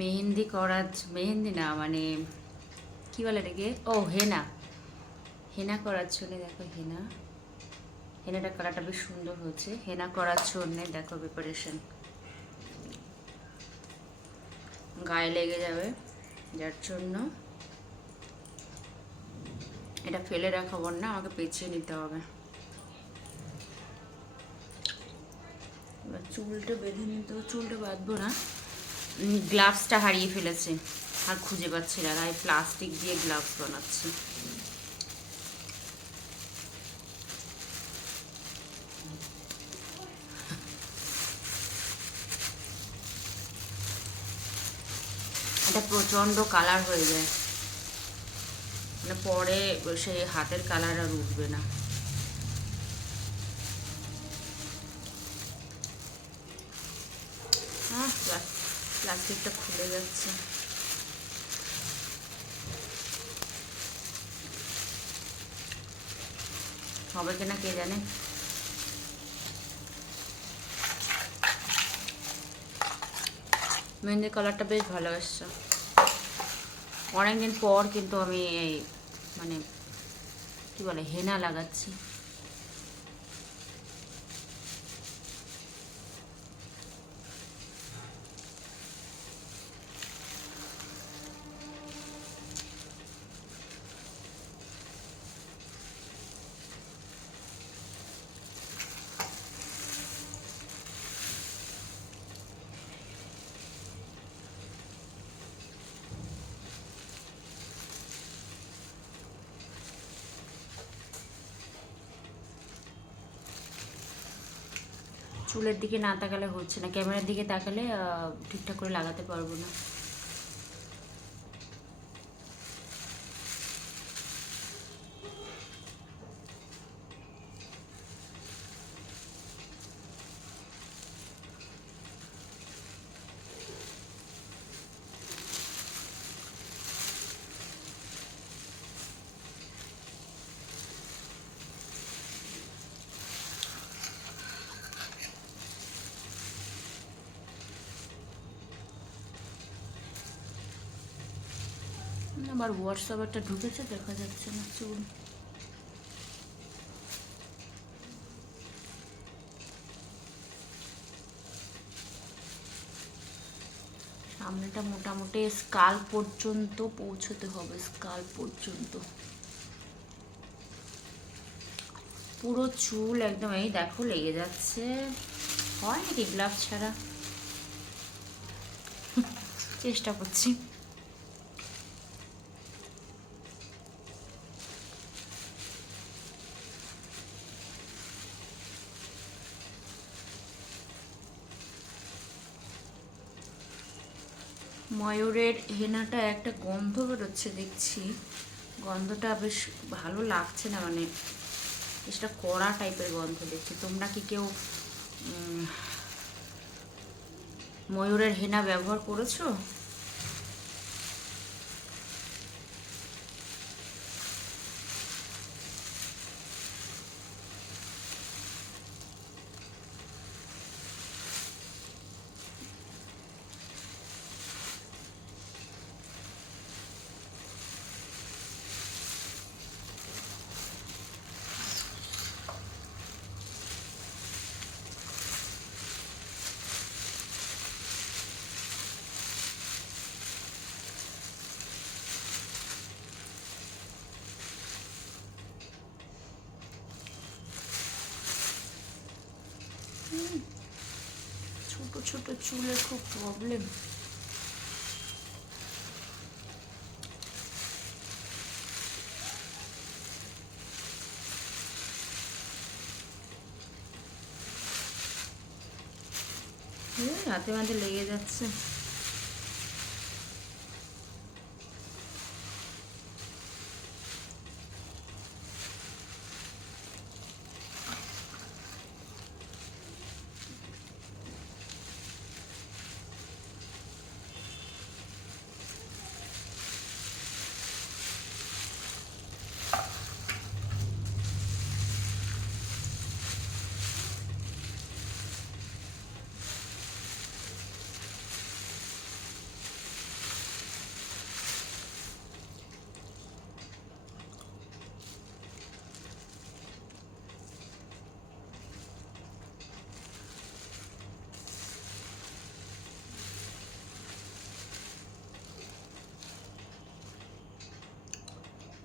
মেহেন্দি করা, মেহেন্দি না মানে কি বলে এটাকে, ও হেনা, হেনা করার জন্যে দেখো হেনা, হেনাটা কালারটা বেশ সুন্দর হচ্ছে। হেনা করার জন্যে দেখো প্রিপারেশন, গায়ে লেগে যাবে, যার জন্য এটা ফেলে রাখাবো না, আমাকে পেঁচিয়ে নিতে হবে। এবার চুলটা বেঁধে নিতে হবে, চুলটা বাঁধবো না, গ্লাভসটা হারিয়ে ফেলেছি আর খুঁজে পাচ্ছি না, তাই প্লাস্টিক দিয়ে গ্লাভস বানাচ্ছি। এটা প্রচণ্ড কালার হয়ে যায়, মানে পরে সেই হাতের কালার আর উঠবে না। হ্যাঁ, প্লাস্টিকটা খুলে যাচ্ছে। হবে কিনা কে জানে। মেহেন্দি কালারটা বেশ ভালো এসছে। অনেকদিন পর কিন্তু আমি এই মানে কি বলে হেনা লাগাচ্ছি। চুলের দিকে না তাকালে হচ্ছে না, ক্যামেরার দিকে তাকালে ঠিকঠাক করে লাগাতে পারবো না। আবার হোয়াটসঅ্যাপটা ঢুকেছে, দেখা যাচ্ছে না চুল। সামনেটা মোটামুটি স্কাল পর্যন্ত পৌঁছতে হবে, স্কাল পর্যন্ত পুরো চুল একদম এই দেখো লেগে যাচ্ছে। হয় নাকি গ্লাভস ছাড়া, চেষ্টা করছি। ময়ূরের হেনাটা একটা গন্ধ বেরোচ্ছে দেখছি, গন্ধটা বেশ ভালো লাগছে না, মানে বেশটা কড়া টাইপের গন্ধ দেখছি। তোমরা কি কেউ ময়ূরের হেনা ব্যবহার করেছো? ছোট ছোট চুলের খুব প্রবলেম। হাতে মাঝে লেগে যাচ্ছে।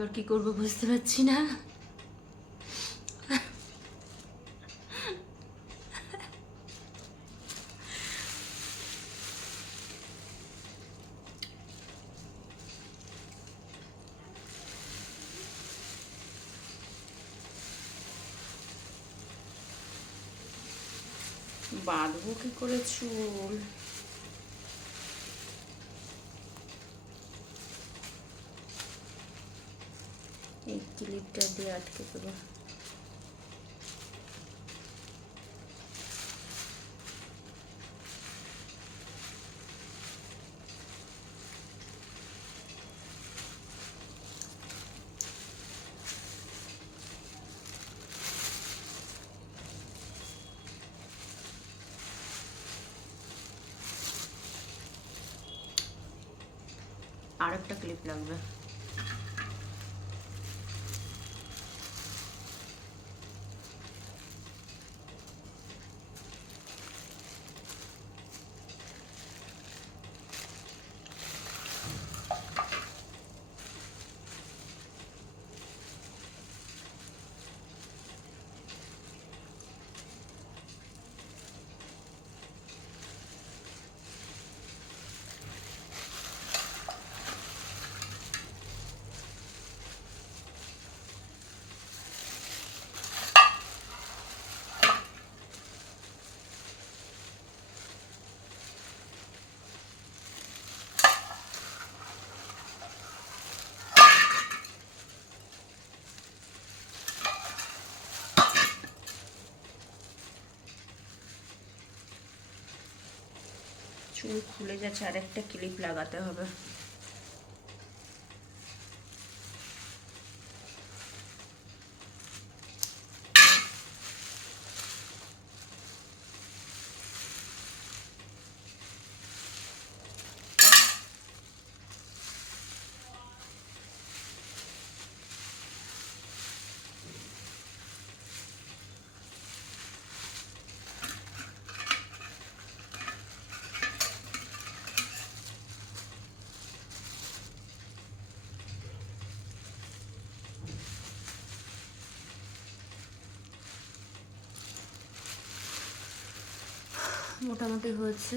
এবার কী করবো বুঝতে পারছি না। বাঁধবো কি করে চুল? এই ক্লিপটা দিয়ে আটকে দেবো। আর একটা ক্লিপ লাগবে। চুল খুলে যাচ্ছে, আর একটা ক্লিপ লাগাতে হবে। মোটামুটি হয়েছে।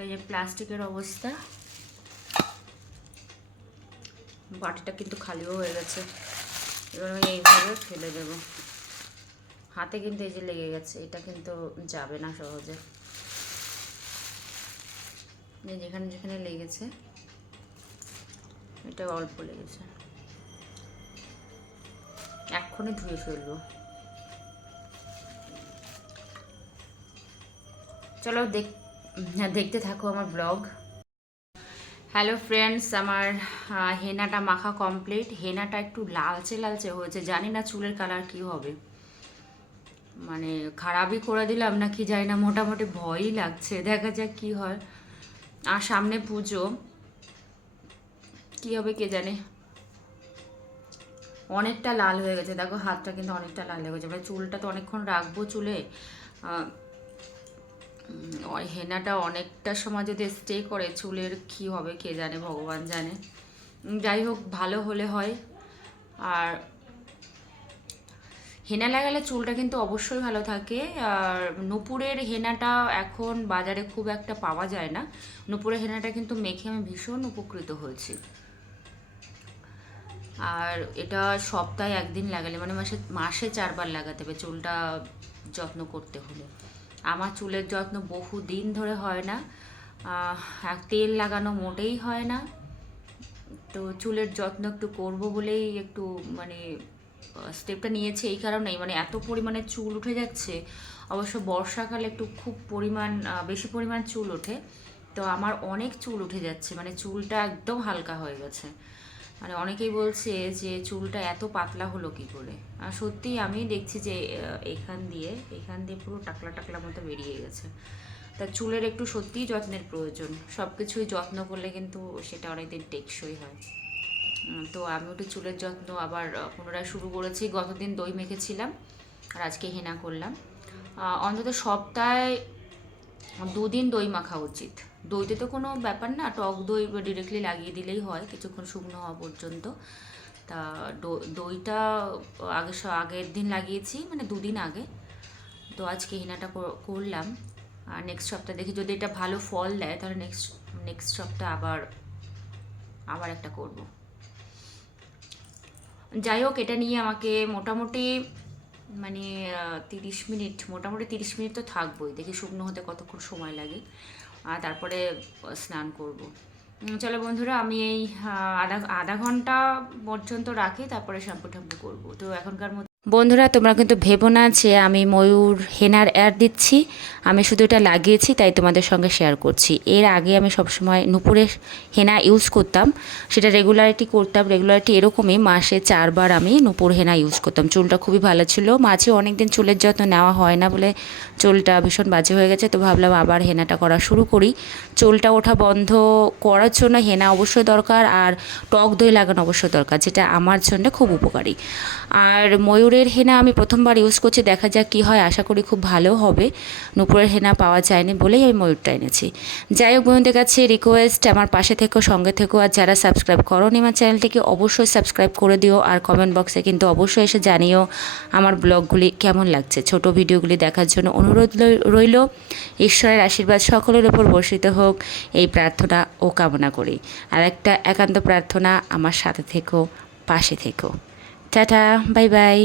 এই যে প্লাস্টিকের অবস্থা, বাটিটা কিন্তু খালিও হয়ে গেছে। এবার আমি এইভাবে ফেলে দেবো। হাতে কিন্তু এই যে লেগে গেছে, এটা কিন্তু যাবে না সহজে। যেখানে যেখানে লেগেছে এটা অল্প লেগেছে, এক্ষুনি ধুয়ে ফেলবো। চলো দেখতে থাকো আমার ব্লগ। হ্যালো ফ্রেন্ডস, আমার হেনাটা মাখা কমপ্লিট। হেনাটা একটু লালচে লালচে হয়েছে, জানি না চুলের কালার কি হবে, মানে খারাপই করে দিলাম না কি জানি না, মোটামুটি ভয়ই লাগছে, দেখা যাক কি হয়। আর সামনে পুজো, কি হবে কে জানে। অনেকটা লাল হয়ে গেছে, দেখো হাতটা কিন্তু অনেকটা লাল হয়ে গেছে, মানে চুলটা তো অনেকক্ষণ রাখবো চুলে। হেনাটা অনেকটা সময় যদি স্টে করে চুলের কি হবে কে জানে, ভগবান জানে। যাই হোক, ভালো হলে হয়। আর হেনা লাগালে চুলটা কিন্তু অবশ্যই ভালো থাকে। আর নূপুরের হেনাটা এখন বাজারে খুব একটা পাওয়া যায় না। নূপুরের হেনাটা কিন্তু মেখে আমি ভীষণ উপকৃত হয়েছি। আর এটা সপ্তাহে একদিন লাগালে, মানে মাসে 4 বার লাগাতে হবে চুলটা যত্ন করতে হলে। আমার চুলের যত্ন বহু দিন ধরে হয় না, তেল লাগানো মোটেই হয় না। তো চুলের যত্ন একটু করব বলেই একটু মানে স্টেপটা নিয়েছি, এই কারণেই, মানে এত পরিমাণে চুল উঠে যাচ্ছে। অবশ্য বর্ষাকালে একটু খুব বেশি পরিমাণ চুল ওঠে। তো আমার অনেক চুল উঠে যাচ্ছে, মানে চুলটা একদম হালকা হয়ে গেছে। মানে অনেকেই বলছে যে চুলটা এত পাতলা হলো কি করে। আর সত্যিই আমি দেখছি যে এখান দিয়ে পুরো টাকলা টাকলা মতো বেরিয়ে গেছে। তা চুলের একটু সত্যিই যত্নের প্রয়োজন, সব কিছুই যত্ন করলে কিন্তু সেটা অনেকদিন টেকসই হয়। তো আমি একটু চুলের যত্ন আবার পুনরায় শুরু করেছি। গতদিন দই মেখেছিলাম আর আজকে হেনা করলাম। অন্তত সপ্তাহে 2 দিন দই মাখা উচিত। দইতে তো কোনো ব্যাপার না, টক দই ডিরেক্টলি লাগিয়ে দিলেই হয় কিছুক্ষণ শুকনো হওয়া পর্যন্ত। তা দইটা আগের দিন লাগিয়েছি, মানে 2 দিন আগে। তো আজকে হেনাটা করলাম। আর নেক্সট সপ্তাহ দেখি যদি এটা ভালো ফল দেয় তাহলে নেক্সট সপ্তাহ আবার একটা করব। যাই হোক, এটা নিয়ে আমাকে মোটামুটি মানে 30 মিনিট, মোটামুটি 30 মিনিট তো থাকবোই। দেখি শুকনো হতে কতক্ষণ সময় লাগে, আর তারপরে স্নান করব। চলো বন্ধুরা, আমি এই আধা ঘন্টা পর্যন্ত রাখি, তারপরে শ্যাম্পু ট্যাম্পু করবো। তো এখনকার মতো বন্ধুরা, তোমরা কিন্তু ভেবো না যে আমি ময়ূর হেনার অ্যাড দিচ্ছি, আমি শুধু এটা লাগিয়েছি তাই তোমাদের সঙ্গে শেয়ার করছি। এর আগে আমি সবসময় নুপুরের হেনা ইউজ করতাম, সেটা রেগুলারিটি এরকমই, মাসে 4 বার আমি নুপুর হেনা ইউজ করতাম। চুলটা খুবই ভালো ছিল, মাঝে অনেক দিন চুলের যত্ন নেওয়া হয় না বলে চুলটা ভীষণ বাজে হয়ে গেছে। তো ভাবলাম আবার হেনাটা করা শুরু করি। চুলটা ওঠা বন্ধ করার জন্য হেনা অবশ্যই দরকার, আর টক দই লাগানো অবশ্যই দরকার, যেটা আমার জন্য খুব উপকারী। আর ময়ূরের হেনা আমি প্রথমবার ইউজ করছি, দেখা যাক কী হয়, আশা করি খুব ভালো হবে। নুপুরের হেনা পাওয়া যায়নি বলেই আমি ময়ূরটা এনেছি। যাই হোক, বন্ধুদের কাছে রিকোয়েস্ট, আমার পাশে থেকো, সঙ্গে থেকো। আর যারা সাবস্ক্রাইব করোনি আমার চ্যানেলটিকে অবশ্যই সাবস্ক্রাইব করে দিও, আর কমেন্ট বক্সে কিন্তু অবশ্যই এসে জানিও আমার ব্লগগুলি কেমন লাগছে। ছোট ভিডিওগুলি দেখার জন্য অনুরোধ রইল। ঈশ্বরের আশীর্বাদ সকলের উপর বর্ষিত হোক, এই প্রার্থনা ও কামনা করি। আর একটা একান্ত প্রার্থনা, আমার সাথে থেকো, পাশে থেকো। Tata, bye bye.